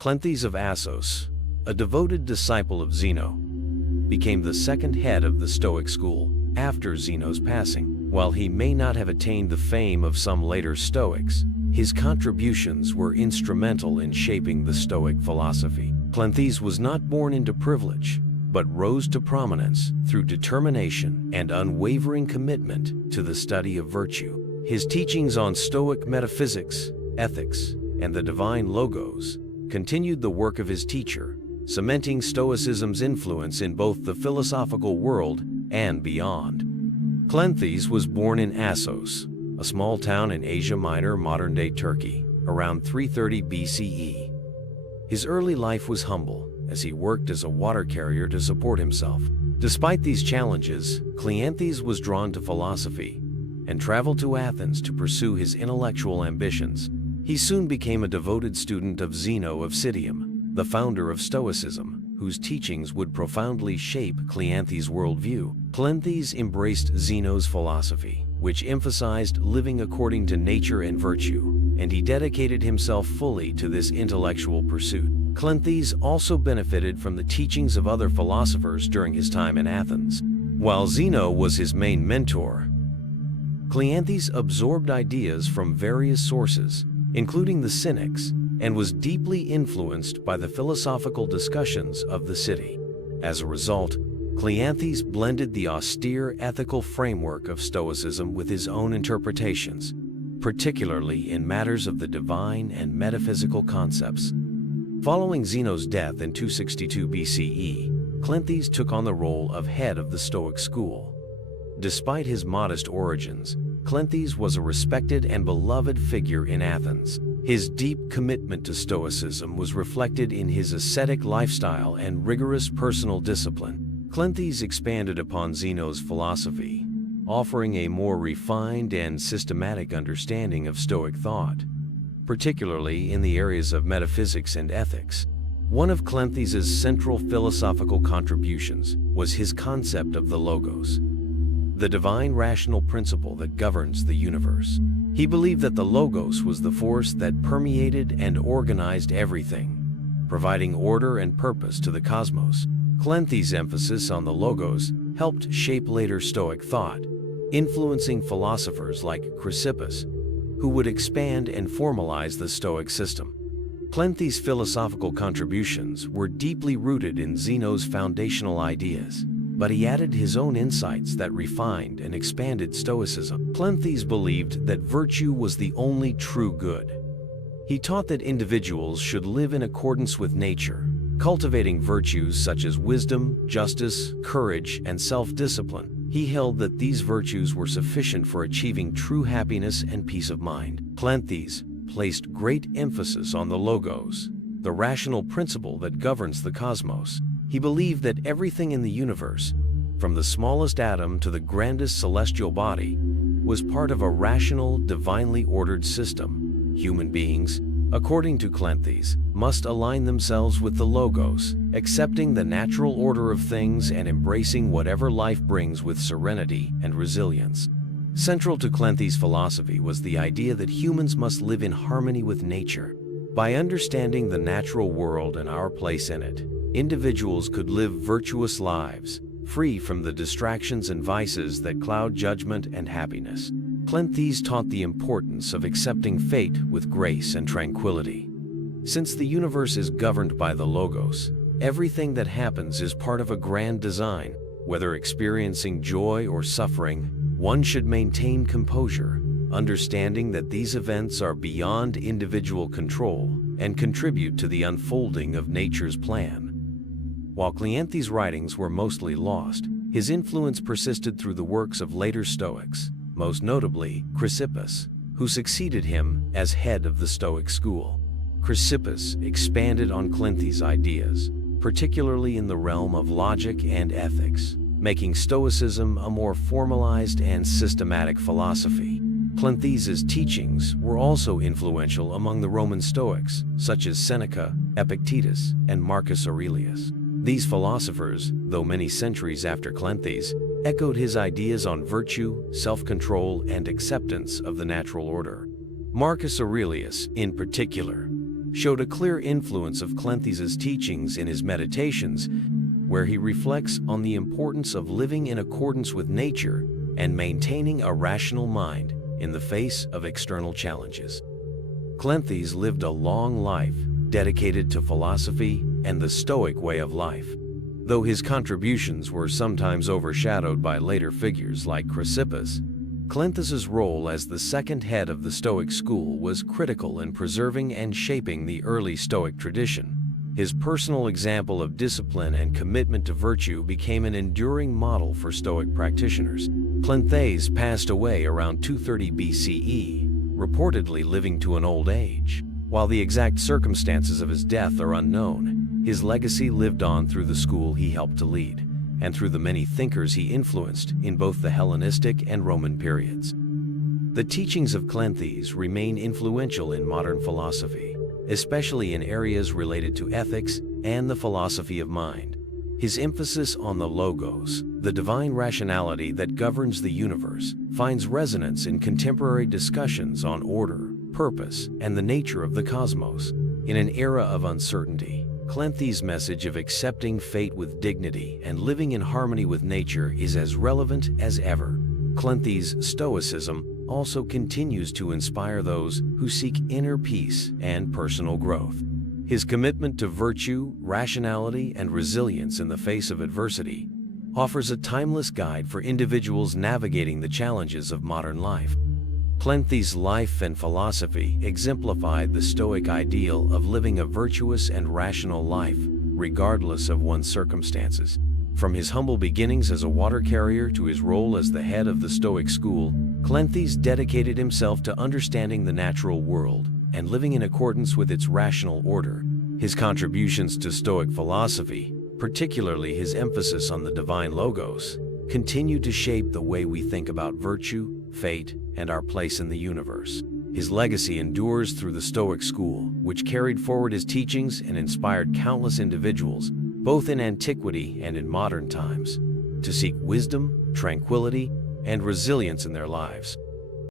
Cleanthes of Assos, a devoted disciple of Zeno, became the second head of the Stoic school after Zeno's passing. While he may not have attained the fame of some later Stoics, his contributions were instrumental in shaping the Stoic philosophy. Cleanthes was not born into privilege, but rose to prominence through determination and unwavering commitment to the study of virtue. His teachings on Stoic metaphysics, ethics, and the divine logos continued the work of his teacher, cementing Stoicism's influence in both the philosophical world and beyond. Cleanthes was born in Assos, a small town in Asia Minor, modern-day Turkey, around 330 BCE. His early life was humble, as he worked as a water carrier to support himself. Despite these challenges, Cleanthes was drawn to philosophy and traveled to Athens to pursue his intellectual ambitions. He soon became a devoted student of Zeno of Citium, the founder of Stoicism, whose teachings would profoundly shape Cleanthes' worldview. Cleanthes embraced Zeno's philosophy, which emphasized living according to nature and virtue, and he dedicated himself fully to this intellectual pursuit. Cleanthes also benefited from the teachings of other philosophers during his time in Athens. While Zeno was his main mentor, Cleanthes absorbed ideas from various sources, including the Cynics, and was deeply influenced by the philosophical discussions of the city. As a result, Cleanthes blended the austere ethical framework of Stoicism with his own interpretations, particularly in matters of the divine and metaphysical concepts. Following Zeno's death in 262 BCE, Cleanthes took on the role of head of the Stoic school. Despite his modest origins, Cleanthes was a respected and beloved figure in Athens. His deep commitment to Stoicism was reflected in his ascetic lifestyle and rigorous personal discipline. Cleanthes expanded upon Zeno's philosophy, offering a more refined and systematic understanding of Stoic thought, particularly in the areas of metaphysics and ethics. One of Cleanthes' central philosophical contributions was his concept of the logos, the divine rational principle that governs the universe. He believed that the logos was the force that permeated and organized everything, providing order and purpose to the cosmos. Cleanthes' emphasis on the logos helped shape later Stoic thought, influencing philosophers like Chrysippus, who would expand and formalize the Stoic system. Cleanthes' philosophical contributions were deeply rooted in Zeno's foundational ideas, but he added his own insights that refined and expanded Stoicism. Cleanthes believed that virtue was the only true good. He taught that individuals should live in accordance with nature, cultivating virtues such as wisdom, justice, courage, and self-discipline. He held that these virtues were sufficient for achieving true happiness and peace of mind. Cleanthes placed great emphasis on the logos, the rational principle that governs the cosmos. He believed that everything in the universe, from the smallest atom to the grandest celestial body, was part of a rational, divinely ordered system. Human beings, according to Cleanthes, must align themselves with the logos, accepting the natural order of things and embracing whatever life brings with serenity and resilience. Central to Cleanthes' philosophy was the idea that humans must live in harmony with nature. By understanding the natural world and our place in it, individuals could live virtuous lives, free from the distractions and vices that cloud judgment and happiness. Cleanthes taught the importance of accepting fate with grace and tranquility. Since the universe is governed by the logos, everything that happens is part of a grand design. Whether experiencing joy or suffering, one should maintain composure, understanding that these events are beyond individual control and contribute to the unfolding of nature's plan. While Cleanthes' writings were mostly lost, his influence persisted through the works of later Stoics, most notably Chrysippus, who succeeded him as head of the Stoic school. Chrysippus expanded on Cleanthes' ideas, particularly in the realm of logic and ethics, making Stoicism a more formalized and systematic philosophy. Cleanthes' teachings were also influential among the Roman Stoics, such as Seneca, Epictetus, and Marcus Aurelius. These philosophers, though many centuries after Cleanthes, echoed his ideas on virtue, self-control, and acceptance of the natural order. Marcus Aurelius, in particular, showed a clear influence of Cleanthes' teachings in his meditations, where he reflects on the importance of living in accordance with nature and maintaining a rational mind in the face of external challenges. Cleanthes lived a long life dedicated to philosophy and the Stoic way of life. Though his contributions were sometimes overshadowed by later figures like Chrysippus, Cleanthes' role as the second head of the Stoic school was critical in preserving and shaping the early Stoic tradition. His personal example of discipline and commitment to virtue became an enduring model for Stoic practitioners. Cleanthes passed away around 230 BCE, reportedly living to an old age. While the exact circumstances of his death are unknown, his legacy lived on through the school he helped to lead, and through the many thinkers he influenced in both the Hellenistic and Roman periods. The teachings of Cleanthes remain influential in modern philosophy, especially in areas related to ethics and the philosophy of mind. His emphasis on the logos, the divine rationality that governs the universe, finds resonance in contemporary discussions on order, purpose, and the nature of the cosmos. In an era of uncertainty, Cleanthes' message of accepting fate with dignity and living in harmony with nature is as relevant as ever. Cleanthes' Stoicism also continues to inspire those who seek inner peace and personal growth. His commitment to virtue, rationality, and resilience in the face of adversity offers a timeless guide for individuals navigating the challenges of modern life. Cleanthes' life and philosophy exemplified the Stoic ideal of living a virtuous and rational life, regardless of one's circumstances. From his humble beginnings as a water carrier to his role as the head of the Stoic school, Cleanthes dedicated himself to understanding the natural world and living in accordance with its rational order. His contributions to Stoic philosophy, particularly his emphasis on the divine logos, continue to shape the way we think about virtue, fate, and our place in the universe. His legacy endures through the Stoic school, which carried forward his teachings and inspired countless individuals, both in antiquity and in modern times, to seek wisdom, tranquility, and resilience in their lives.